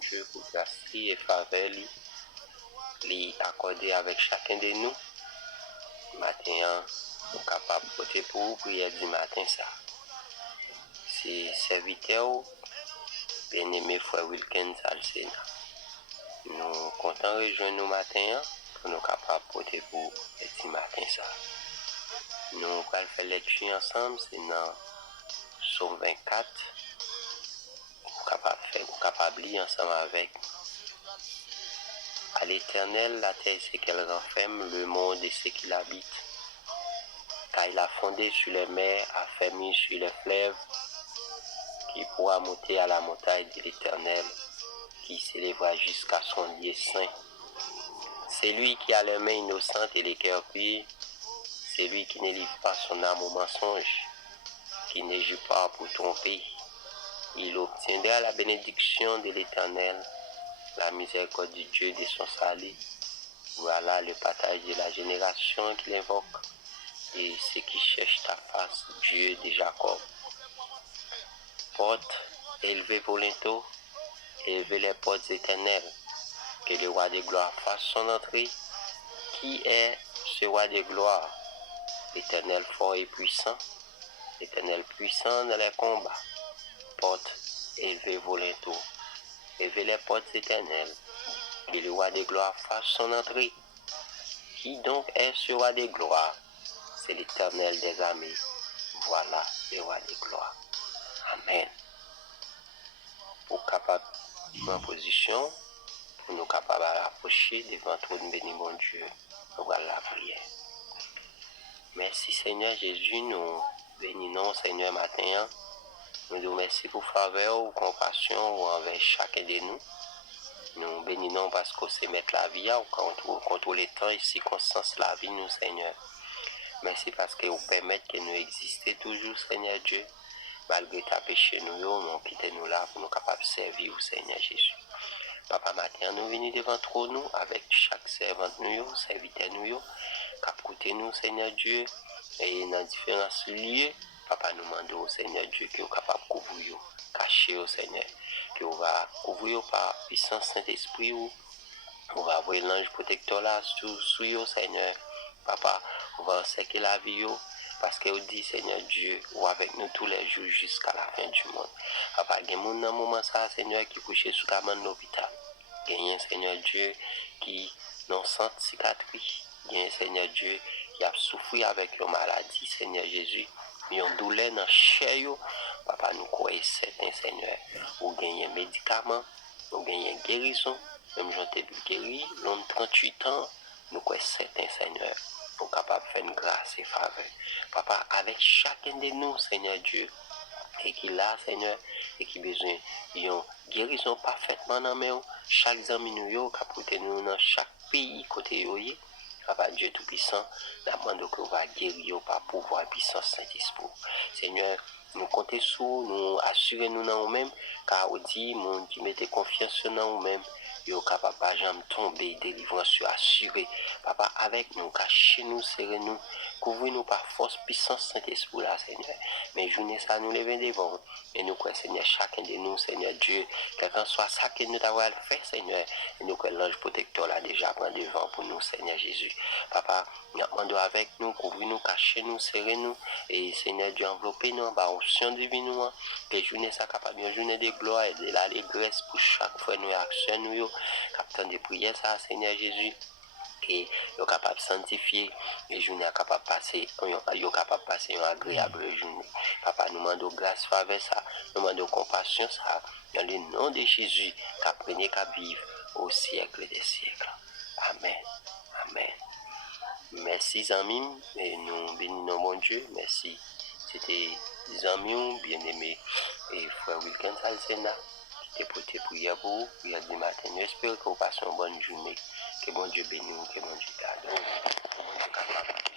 Dieu pour grâce et faveur lui accorder avec chacun de nous. Matin, nous sommes capables de porter pour vous prière du matin ça. C'est serviteur, bien-aimé frère Wilkins Alcena. Nous sommes contents de rejoindre nous matin pour nous capables de porter pour vous du matin ça. Nous allons faire lecture ensemble, c'est dans Psaume 24. Vous capable de lire ensemble avec. À l'Éternel, la terre c'est qu'elle renferme, le monde et ce qu'il habite. Car il a fondé sur les mers, affermi sur les fleuves, qui pourra monter à la montagne de l'Éternel, qui s'élèvera jusqu'à son lieu saint. C'est lui qui a les mains innocentes et les cœurs purs, c'est lui qui ne livre pas son âme au mensonge, qui ne joue pas pour tromper. Il obtiendra la bénédiction de l'Éternel, la miséricorde du Dieu de son salut. Voilà le partage de la génération qu'il invoque et ceux qui cherchent ta face, Dieu de Jacob. Porte, élevez vos linteaux, élevez les portes éternelles, que le roi de gloire fasse son entrée. Qui est ce roi de gloire? L'Éternel fort et puissant, l'Éternel puissant dans les combats. Porte, élevez vos linteaux, élevez les portes éternelles, que le roi de gloire fasse son entrée. Qui donc est ce roi de gloire? C'est l'Éternel des armées. Voilà le roi de gloire. Amen. Pour capable en position, pour nous capables d'approcher devant trône béni mon Dieu. Voilà la prière. Merci Seigneur Jésus, nous bénissons Seigneur matin. Nous vous remercions pour faveur ou compassion envers chacun de nous. Nous bénissons parce qu'on sait mettre la vie, on contrôle les temps et circonstances la vie nous Seigneur. Merci parce que vous permettez que nous existions toujours Seigneur Dieu. Malgré ta péché nous, nous quittons nous là pour nous capables de servir au Seigneur Jésus. Papa matin, nous venons devant trop nous avec chaque servante nous, serviteur nous, qui écoutez nous Seigneur Dieu et dans différents lieux. Papa nous demande au Seigneur Dieu que vous êtes capable de couvrir, cacher au Seigneur, que vous va couvrir par puissance Saint-Esprit ou on va avoir l'ange protecteur là sur vous Seigneur. Papa, on va encercler la vie parce que vous dit Seigneur Dieu, ou avec nous tous les jours jusqu'à la fin du monde. Papa, il y a des gens dans moment ça Seigneur qui couché sous la main de l'hôpital. Il y a un Seigneur Dieu qui non sent cicatrice. Il y a un Seigneur Dieu qui a souffert avec une maladie, Seigneur Jésus. Il y a une douleur dans la chair. Papa, nous croyons certain Seigneur. Ou gagnez un médicament, ou gagnez une guérison. Même j'en ai guéri, l'homme 38 ans, nous croyons certain Seigneur. Pour capable de faire une grâce et faveur. Papa, avec chacun de nous, Seigneur Dieu, et qui là, Seigneur, et qui besoin d'une guérison parfaitement dans nous, chaque ami nous, qui nous dans chaque pays, côté yoye, Papa Dieu Tout-Puissant, nous demandons que vous va guérir par pouvoir et puissance Saint-Esprit. Seigneur, nous comptons sur nous assurer nous dans nous-mêmes, car on dit, mon qui mettez confiance dans nous-mêmes, yo capable pas jamais tomber, délivrance assurée. Papa, avec nous, cachez-nous, serrez-nous, couvrez-nous par force, puissance, Saint-Esprit là, Seigneur. Mais journée ça, nous levons devant. Et nous croyons, Seigneur, chacun de nous, Seigneur Dieu, quel que soit ça que nous avons fait, Seigneur. Et nous croyons l'ange protecteur là déjà prend devant pour nous, Seigneur Jésus. Papa, nous demandons avec nous, couvrez-nous, cachez-nous, serrez-nous. Et Seigneur Dieu, enveloppez-nous, par option divine, que journée ça capable, une journée de gloire et de l'allégresse pour chaque frère nous et action nous. Captain de prière ça Seigneur Jésus et yo capable de sanctifier et journée capable passer yo capable passer une agréable journée. Papa nous demandons grâce faveur ça, nous demandons compassion ça dans le nom de Jésus qu'apprenez qu'à vivre au siècle des siècles. Amen. Amen. Merci amis et nous bénissons mon Dieu. Merci. C'était des amis bien-aimés et frère Wilkins Alcena. Pour tes prières pour vous, prières du matin. J'espère que vous passez une bonne journée. Que bon Dieu bénisse, que bon Dieu garde, que bon Dieu capable.